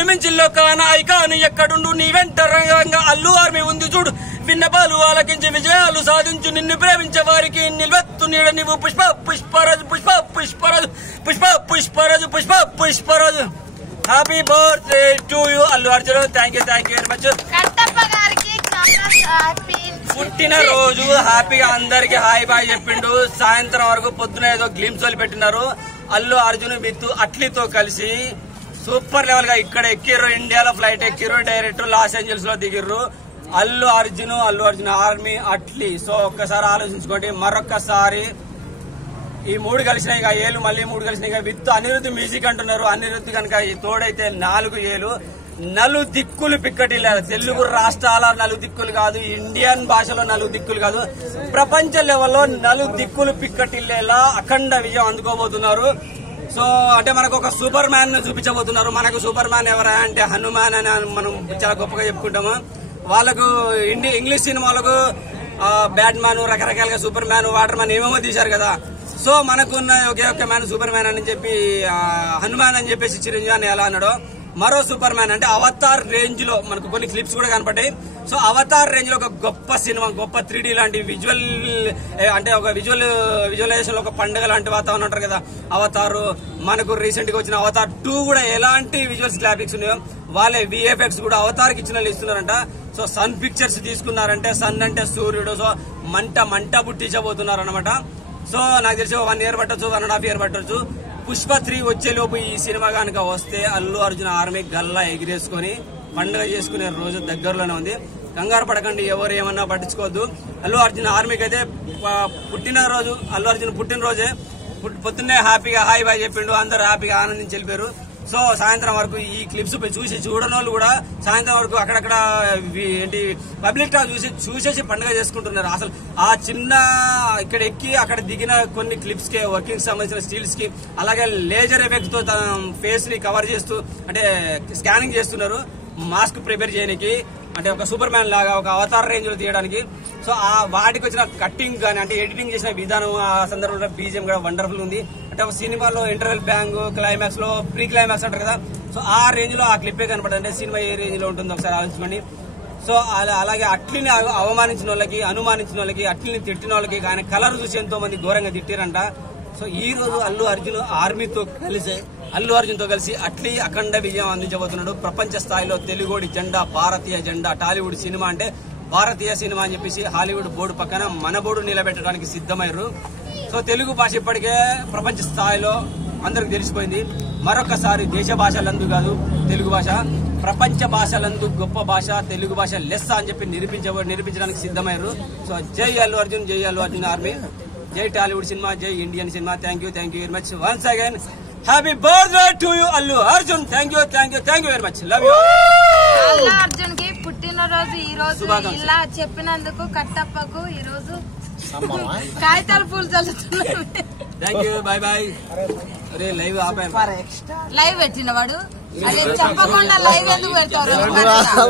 నిన్ను మించిల్లో కాన ఐకాను ఎక్కడుండు నీ వెంట రంగంగా అల్లు ఆర్మీ ఉంది చూడు విన్నపాలు ఆలకించి విజయాలు సాధించు నిన్ను ప్రేమించే వారికి నిల్వెత్తు నీడ నీవు Pushpa Pushparaju Pushpa Pushparaju Pushpa Pushparaju Pushpa Pushparaju. Happy birthday to you Allu Arjun. Thank you very much. పుట్టిన రోజు హ్యాపీగా అందరికి హాయ్ బాయ్ చెప్పిండు. సాయంత్రం వరకు పొద్దున ఏదో గ్లిమ్స్ వాళ్ళు పెట్టినారు. అల్లు అర్జున్ విత్ అట్లీతో కలిసి సూపర్ లెవెల్ గా ఇక్కడ ఎక్కిర్రు. ఇండియాలో ఫ్లైట్ ఎక్కిర్రు, డైరెక్ట్ లాస్ ఏంజల్స్ లో దిగిర్రు. అల్లు అర్జున్ ఆర్మీ అట్లీ. సో ఒక్కసారి ఆలోచించుకోండి. మరొక్కసారి ఈ 3 కలిసినాయి, ఏలు మళ్ళీ 3 కలిసినాయి. విత్ అనిరుద్ధ్ మ్యూజిక్ అంటున్నారు. అనిరుద్ధ్ కనుక తోడైతే 4 ఏలు. నలు దిక్కులు పిక్కటిల్లారు. తెలుగు రాష్ట్రాల 4 దిక్కులు కాదు, ఇండియన్ భాషలో 4 దిక్కులు కాదు, ప్రపంచ లెవెల్లో 4 దిక్కులు పిక్కటిల్లేలా అఖండ విజయం అందుకోబోతున్నారు. సో అంటే మనకు ఒక సూపర్ మ్యాన్ చూపించబోతున్నారు. మనకు సూపర్ మ్యాన్ ఎవరా అంటే హనుమాన్ అని మనం చాలా గొప్పగా చెప్పుకుంటాము. వాళ్ళకు ఇంగ్లీష్ సినిమాలకు బ్యాట్ మ్యాన్, రకరకాలుగా సూపర్ మ్యాన్, వాటర్ మ్యాన్ ఏమేమో తీశారు కదా. సో మనకున్న ఒకే ఒక్క మ్యాన్ సూపర్ మ్యాన్ అని చెప్పి హనుమాన్ అని చెప్పేసి చిరంజీవి అని ఎలా అన్నాడో, మరో సూపర్ మ్యాన్ అంటే అవతార్ రేంజ్ లో మనకు కొన్ని క్లిప్స్ కూడా కనపడ్డాయి. సో అవతార్ రేంజ్ లో ఒక గొప్ప సినిమా, గొప్ప 3D లాంటి విజువల్ అంటే ఒక విజువలైజేషన్ లో ఒక పండుగ లాంటి వాతావరణం అంటారు కదా. అవతారు మనకు రీసెంట్ గా వచ్చిన అవతార్ 2 కూడా ఎలాంటి విజువల్స్ గ్రాఫిక్స్ ఉన్నాయో వాళ్ళే VFX కూడా అవతార్ కి ఇచ్చిన ఇస్తున్నారంట. సో సన్ పిక్చర్స్ తీసుకున్నారంటే, సన్ అంటే సూర్యుడు. సో మంట పుట్టించబోతున్నారు అనమాట. సో నాకు తెలిసి 1 year పట్టొచ్చు, 1.5 year పట్టొచ్చు. పుష్ప 3 వచ్చేలోపు ఈ సినిమా కనుక వస్తే అల్లు అర్జున్ ఆర్మీ గల్లా ఎగిరేసుకుని పండుగ చేసుకునే రోజు దగ్గరలోనే ఉంది. కంగారు పడకండి, ఎవరు ఏమన్నా పట్టించుకోవద్దు. అల్లు అర్జున్ ఆర్మీకి అయితే పుట్టినరోజు, అల్లు అర్జున్ పుట్టినరోజే పొద్దున్నే హ్యాపీగా హాయ్ బాయ్ చెప్పిండు. అందరూ హ్యాపీగా ఆనందించి వెళ్ళిపోయారు. సో సాయంత్రం వరకు ఈ క్లిప్స్ చూడని వాళ్ళు కూడా సాయంత్రం వరకు అక్కడక్కడ ఏంటి పబ్లిక్ టాక్ చూసేసి పండుగ చేసుకుంటున్నారు. అసలు ఆ చిన్న ఇక్కడ ఎక్కి అక్కడ దిగిన కొన్ని క్లిప్స్ కి, వర్కింగ్ సంబంధించిన స్టిల్స్ కి, అలాగే లేజర్ ఎఫెక్ట్ తో తన ఫేస్ ని కవర్ చేస్తూ అంటే స్కానింగ్ చేస్తున్నారు మాస్క్ ప్రిపేర్ చేయడానికి, అంటే ఒక సూపర్ మ్యాన్ లాగా ఒక అవతార్ రేంజ్ లో తీయడానికి. సో ఆ వాటికి వచ్చిన కట్టింగ్ కానీ అంటే ఎడిటింగ్ చేసిన విధానం, ఆ సందర్భంలో BGM కూడా వండర్ఫుల్ ఉంది. అంటే ఒక సినిమాలో ఇంటర్వెల్ బ్యాంగ్, క్లైమాక్స్ లో ప్రీ క్లైమాక్స్ అంటారు కదా. సో ఆ రేంజ్ లో ఆ క్లిప్పే కనపడదు. అంటే సినిమా ఏ రేంజ్ లో ఉంటుందో ఒకసారి ఆలోచించుకోండి. సో అలాగే అట్లీని అవమానించిన వాళ్ళకి, అనుమానించిన వాళ్ళకి, అట్లీని తిట్టిన వాళ్ళకి కానీ కలర్ చూసి ఎంతో మంది ఘోరంగా తిట్టారంట. సో ఈ రోజు అల్లు అర్జున్తో కలిసి అట్లీ అఖండ విజయం అందించబోతున్నాడు. ప్రపంచ స్థాయిలో తెలుగోడి జెండా, భారతీయ జెండా. టాలీవుడ్ సినిమా అంటే భారతీయ సినిమా అని చెప్పేసి హాలీవుడ్ బోర్డు పక్కన మన బోర్డు నిలబెట్టడానికి సిద్ధమయ్యారు. సో తెలుగు భాష ఇప్పటికే ప్రపంచ స్థాయిలో అందరికి తెలిసిపోయింది. మరొకసారి దేశ భాషలందు కాదు తెలుగు భాష, ప్రపంచ భాషలందు గొప్ప భాష తెలుగు భాష లెస్స అని చెప్పి నిరూపించడానికి సిద్ధమయ్యారు. సో జై అల్లు అర్జున్ ఆర్మీ, జై టాలీవుడ్ సినిమా, జై Indian cinema. Thank you very much. Once again happy birthday to you Allu Arjun. Thank you very much. Love you. Allu Arjun కి పుట్టినరోజు ఈ రోజు. ఇలా చెప్పినందుకు కట్టప్పకు ఈ రోజు కాగితాలు పూలు చల్లుతున్నాడు. Thank you, bye bye. అరే లైవ్ ఆపాను, లైవ్ పెట్టిన వాడు అదే చెప్పకుండా లైవ్ ఎందుకు పెడతారు?